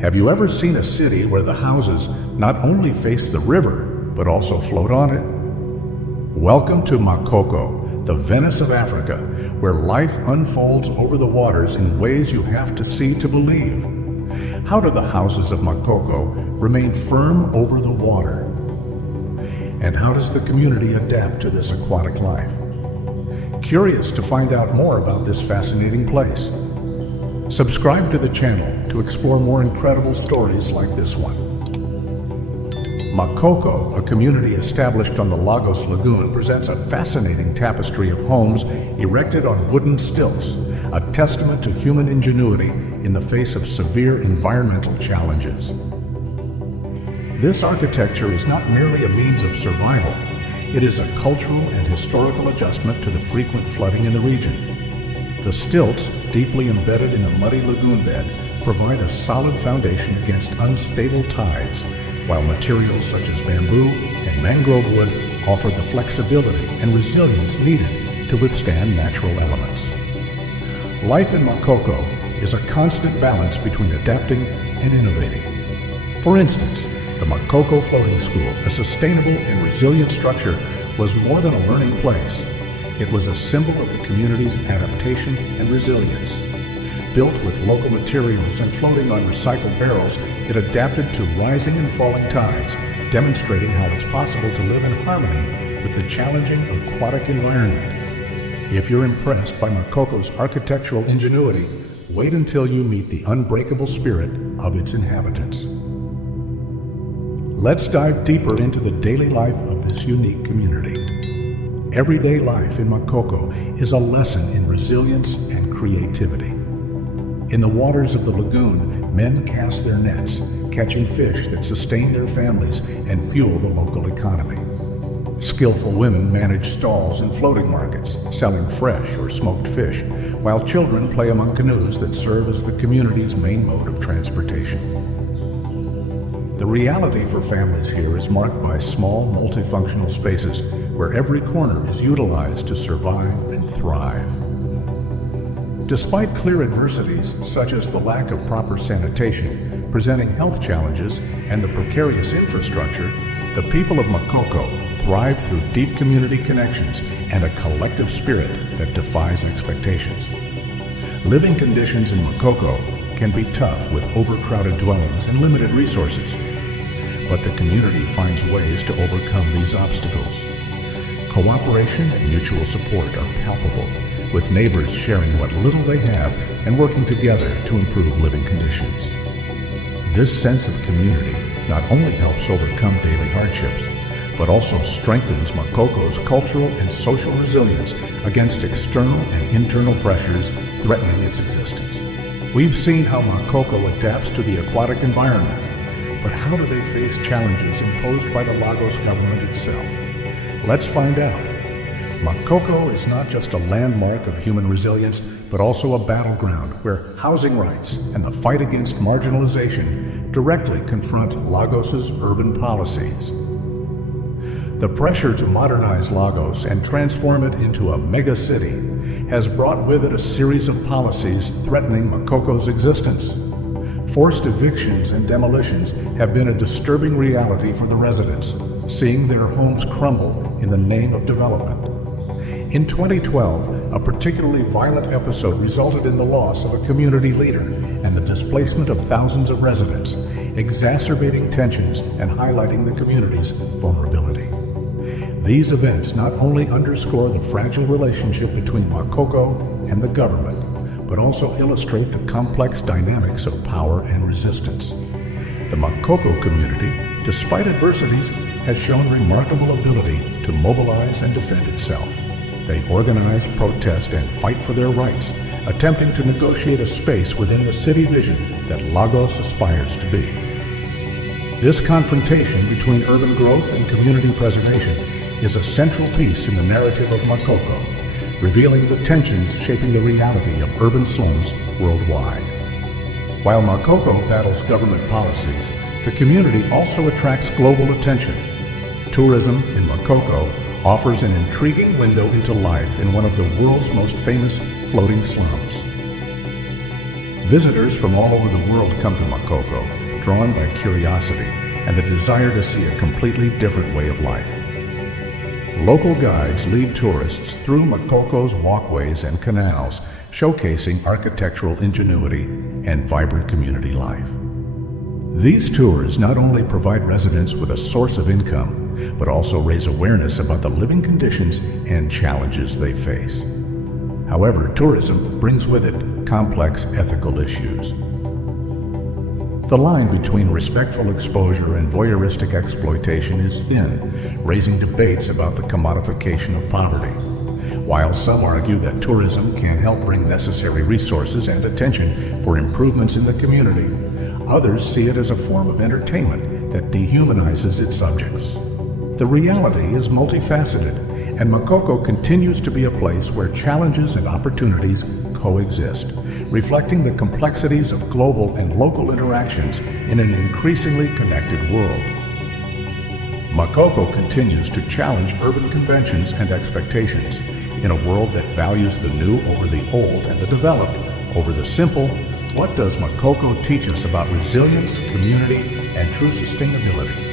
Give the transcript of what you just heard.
Have you ever seen a city where the houses not only face the river, but also float on it? Welcome to Makoko, the Venice of Africa, where life unfolds over the waters in ways you have to see to believe. How do the houses of Makoko remain firm over the water? And how does the community adapt to this aquatic life? Curious to find out more about this fascinating place? Subscribe to the channel to explore more incredible stories like this one. Makoko, a community established on the Lagos Lagoon, presents a fascinating tapestry of homes erected on wooden stilts, a testament to human ingenuity in the face of severe environmental challenges. This architecture is not merely a means of survival, it is a cultural and historical adjustment to the frequent flooding in the region. The stilts, deeply embedded in the muddy lagoon bed, provide a solid foundation against unstable tides, while materials such as bamboo and mangrove wood offer the flexibility and resilience needed to withstand natural elements. Life in Makoko is a constant balance between adapting and innovating. For instance, the Makoko Floating School, a sustainable and resilient structure, was more than a learning place. It was a symbol of the community's adaptation and resilience. Built with local materials and floating on recycled barrels, it adapted to rising and falling tides, demonstrating how it's possible to live in harmony with the challenging aquatic environment. If you're impressed by Makoko's architectural ingenuity, wait until you meet the unbreakable spirit of its inhabitants. Let's dive deeper into the daily life of this unique community. Everyday life in Makoko is a lesson in resilience and creativity. In the waters of the lagoon, men cast their nets, catching fish that sustain their families and fuel the local economy. Skillful women manage stalls and floating markets, selling fresh or smoked fish, while children play among canoes that serve as the community's main mode of transportation. The reality for families here is marked by small, multifunctional spaces where every corner is utilized to survive and thrive. Despite clear adversities, such as the lack of proper sanitation, presenting health challenges, and the precarious infrastructure, the people of Makoko thrive through deep community connections and a collective spirit that defies expectations. Living conditions in Makoko can be tough with overcrowded dwellings and limited resources, but the community finds ways to overcome these obstacles. Cooperation and mutual support are palpable, with neighbors sharing what little they have and working together to improve living conditions. This sense of community not only helps overcome daily hardships, but also strengthens Makoko's cultural and social resilience against external and internal pressures threatening its existence. We've seen how Makoko adapts to the aquatic environment, but how do they face challenges imposed by the Lagos government itself? Let's find out. Makoko is not just a landmark of human resilience, but also a battleground where housing rights and the fight against marginalization directly confront Lagos's urban policies. The pressure to modernize Lagos and transform it into a mega city has brought with it a series of policies threatening Makoko's existence. Forced evictions and demolitions have been a disturbing reality for the residents, seeing their homes crumble in the name of development. In 2012, a particularly violent episode resulted in the loss of a community leader and the displacement of thousands of residents, exacerbating tensions and highlighting the community's vulnerability. These events not only underscore the fragile relationship between Makoko and the government, but also illustrate the complex dynamics of power and resistance. The Makoko community, despite adversities, has shown remarkable ability to mobilize and defend itself. They organize, protest, and fight for their rights, attempting to negotiate a space within the city vision that Lagos aspires to be. This confrontation between urban growth and community preservation is a central piece in the narrative of Makoko, revealing the tensions shaping the reality of urban slums worldwide. While Makoko battles government policies, the community also attracts global attention. Tourism in Makoko offers an intriguing window into life in one of the world's most famous floating slums. Visitors from all over the world come to Makoko, drawn by curiosity and the desire to see a completely different way of life. Local guides lead tourists through Makoko's walkways and canals, showcasing architectural ingenuity and vibrant community life. These tours not only provide residents with a source of income, but also raise awareness about the living conditions and challenges they face. However, tourism brings with it complex ethical issues. The line between respectful exposure and voyeuristic exploitation is thin, raising debates about the commodification of poverty. While some argue that tourism can help bring necessary resources and attention for improvements in the community, others see it as a form of entertainment that dehumanizes its subjects. The reality is multifaceted, and Makoko continues to be a place where challenges and opportunities coexist, reflecting the complexities of global and local interactions in an increasingly connected world. Makoko continues to challenge urban conventions and expectations in a world that values the new over the old and the developed over the simple. What does Makoko teach us about resilience, community, and true sustainability?